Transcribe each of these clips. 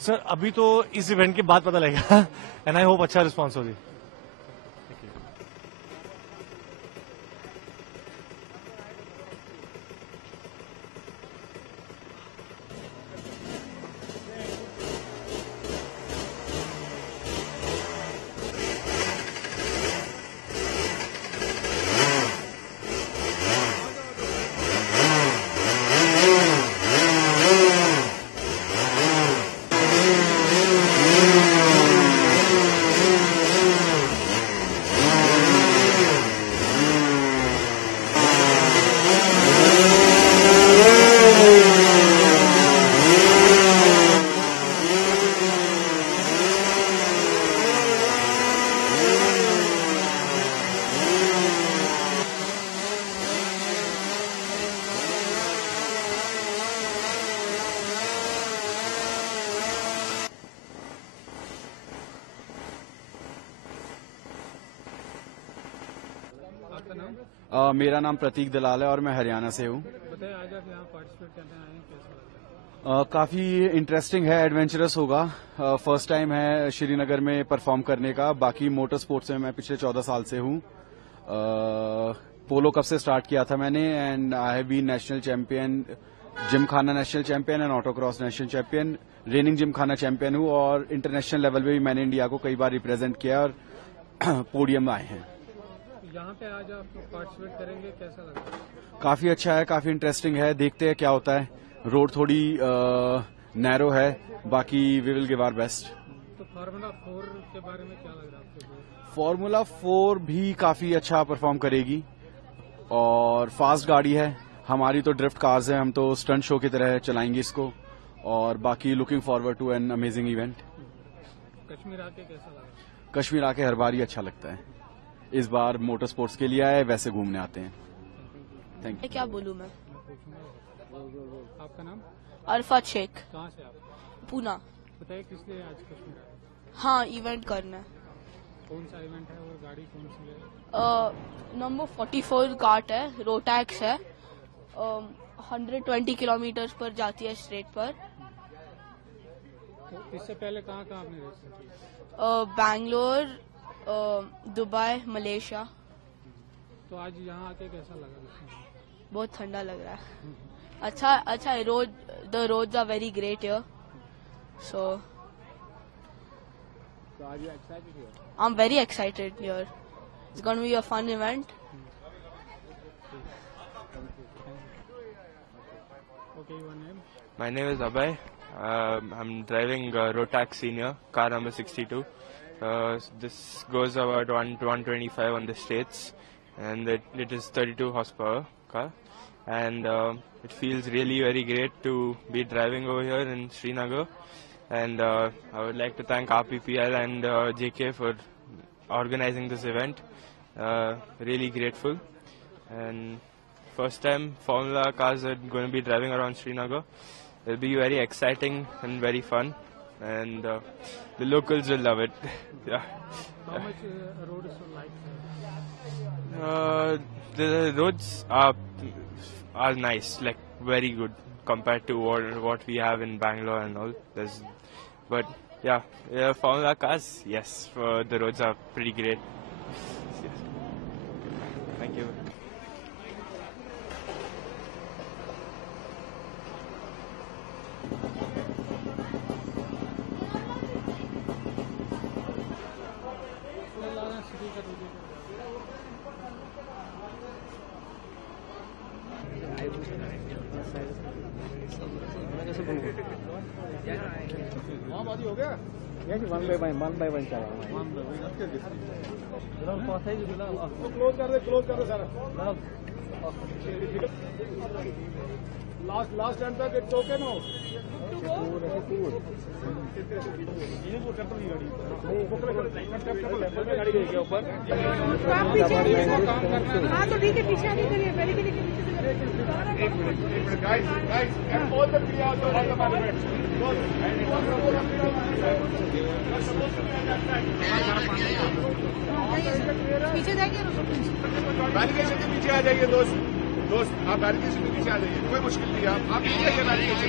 Sir अभी तो इस इवेंट के बाद पता लगेगा एंड आई होप अच्छा रिस्पॉन्स हो जी। मेरा नाम प्रतीक दलाल है और मैं हरियाणा से हूँ। बताइए आज आप यहाँ पार्टिसिपेट करने आए हैं, कैसा लग रहा है? काफी इंटरेस्टिंग है, एडवेंचरस होगा। फर्स्ट टाइम है श्रीनगर में परफॉर्म करने का। बाकी मोटर स्पोर्ट्स में मैं पिछले 14 साल से हूँ। पोलो कप से स्टार्ट किया था मैंने and I have been national champion, gymkhana national champion and autocross national champion, reigning gymkhana champion हूँ और इंटरनेशनल लेवल पे भी मैंने इंडिया को कई बार रिप्रेजेंट किया और पोडियम आए हैं। यहाँ पे आज आप पार्टिसिपेट करेंगे, कैसा लग रहा है? काफी अच्छा है, काफी इंटरेस्टिंग है। देखते हैं क्या होता है। रोड थोड़ी नैरो है, बाकी we will give our best. तो फार्मूला 4 के बारे में क्या लग रहा है आपको? फार्मूला 4 भी काफी अच्छा परफॉर्म करेगी और फास्ट गाड़ी है। हमारी तो ड्रिफ्ट कार्स है, हम तो स्टंट शो की तरह चलाएंगे इसको और बाकी looking forward to an amazing event. Kashmir आके कैसा लगा? कश्मीर आके हर बार ही अच्छा लगता है। इस बार मोटर स्पोर्ट्स के लिए आए, वैसे घूमने आते हैं। Thank you. क्या बोलूं मैं? आपका नाम? अरफत शेख। कहाँ से आप? पूना। बताइए किस लिए आज कश्मीर आए? हाँ, इवेंट करना है। कौन सा इवेंट है और गाड़ी कौन सी है? नंबर 44 कार्ट है, रोटैक्स है। 120 किलोमीटर पर जाती है स्ट्रेट पर। तो इससे पहले कहाँ कहाँ आपने रेसिंग की? Bangalore, Dubai, Malaysia. तो आज यहाँ आके कैसा लगा? बहुत ठंडा लग रहा है। अच्छा है। The roads are very great here, so I am very excited here. It's gonna be a fun event. Okay, your name? My name is Abhay. I'm driving Rotax Senior, car number 62. This goes about 125 on the States, and it is 32 horsepower car. And it feels really very great to be driving over here in Srinagar. And I would like to thank RPPL and JK for organizing this event. Really grateful. And first time Formula cars are going to be driving around Srinagar. It'll be very exciting and very fun, and the locals will love it. Yeah. How much road is so like? The roads are nice, like very good compared to what we have in Bangalore and all. But yeah, Formula cars, yes, the roads are pretty great. Yes. Thank you. Last time तक it's okay no? हाँ तो ठीक है, पीछे आगे करिए, पहले के लिए Guys, and all the PR all the management. पीछे जाएंगे। बैरिकेड के पीछे आ जाइए दोस्त। दोस्त आप बैरिकेड से नीचे आ जाइए, कोई मुश्किल नहीं है, आप नीचे आइए बैरिकेड से।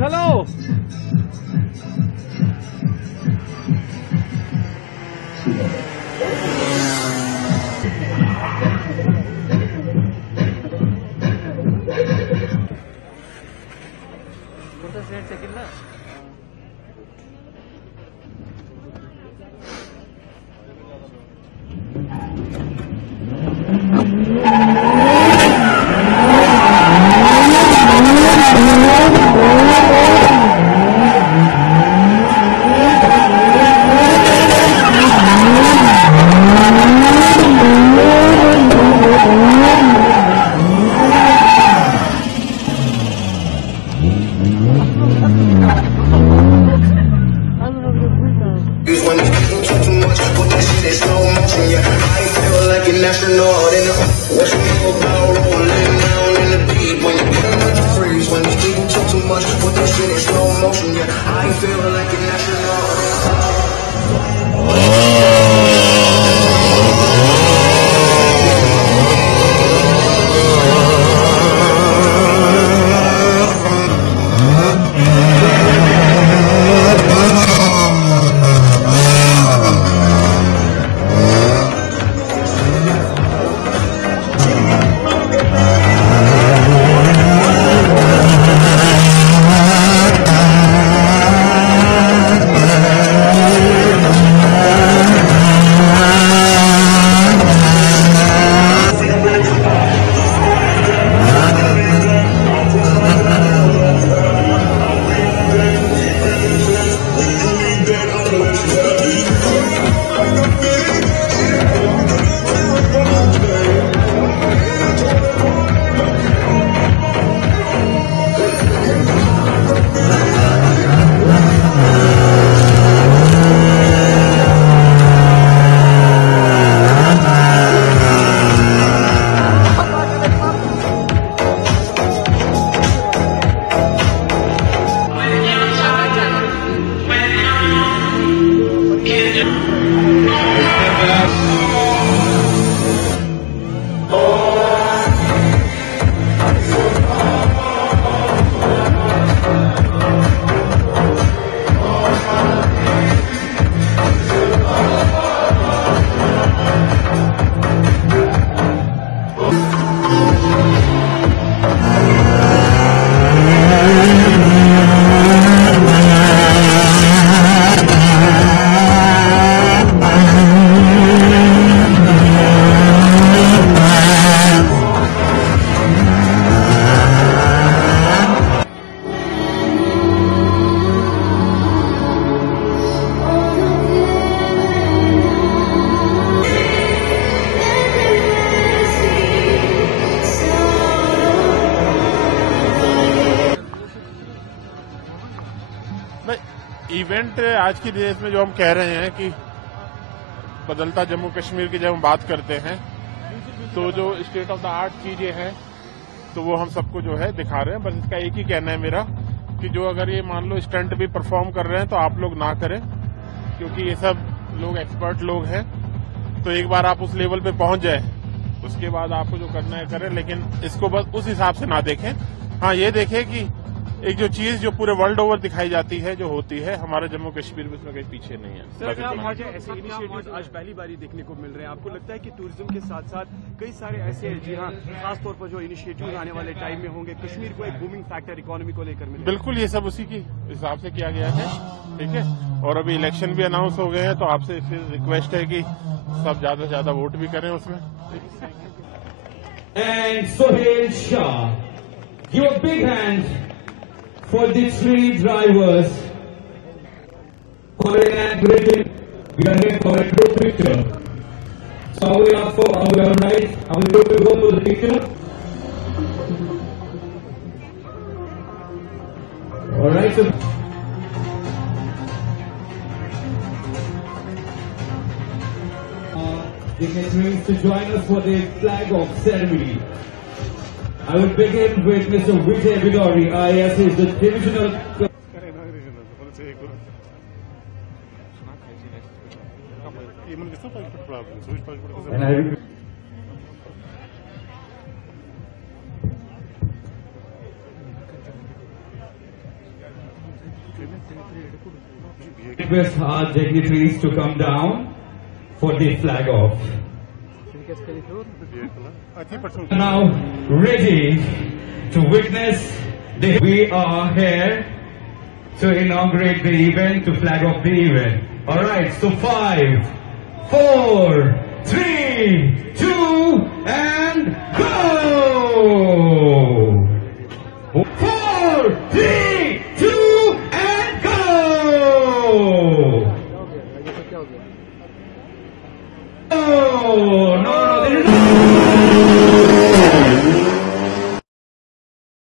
hello. इवेंट आज की डेट में जो हम कह रहे हैं कि बदलता जम्मू कश्मीर की जब हम बात करते हैं तो जो स्टेट ऑफ द आर्ट चीजें हैं तो वो हम सबको जो है दिखा रहे हैं। बस इसका एक ही कहना है मेरा कि जो अगर ये मान लो स्टंट भी परफॉर्म कर रहे हैं तो आप लोग ना करें, क्योंकि ये सब लोग एक्सपर्ट लोग हैं। तो एक बार आप उस लेवल पे पहुंच जाए उसके बाद आपको जो करना है करें, लेकिन इसको बस उस हिसाब से ना देखें। हाँ, ये देखें कि एक जो चीज जो पूरे वर्ल्ड ओवर दिखाई जाती है, जो होती है, हमारे जम्मू कश्मीर में उसमें कहीं पीछे नहीं है। सर, ऐसे इनिशिएटिव्स आज पहली बारी देखने को मिल रहे हैं। आपको लगता है कि टूरिज्म के साथ साथ कई सारे ऐसे, जी हाँ, खासतौर पर जो इनिशिएटिव्स आने वाले टाइम में होंगे, कश्मीर को एक बूमिंग फैक्टर इकोनॉमी को लेकर मिले? बिल्कुल, ये सब उसी की हिसाब से किया गया है। ठीक है, और अभी इलेक्शन भी अनाउंस हो गए हैं, तो आपसे फिर रिक्वेस्ट है कि सब ज्यादा से ज्यादा वोट भी करें उसमें। And Sohail Shah, give a big hand for the three drivers. Congratulations, we are here for a group picture. So we are right. Are we going to go to the picture? All right. So the Kashmiris to join us for the flag off ceremony. I will begin with Mr. Vijay Vidori, IAS is the divisional. And I will request our dignitaries to come down for the flag off. Now ready to witness we are here to inaugurate the event, to flag off the event. All right, so 5, 4, 3, 2, and go! 4, 3, 2, and go! Oh, no!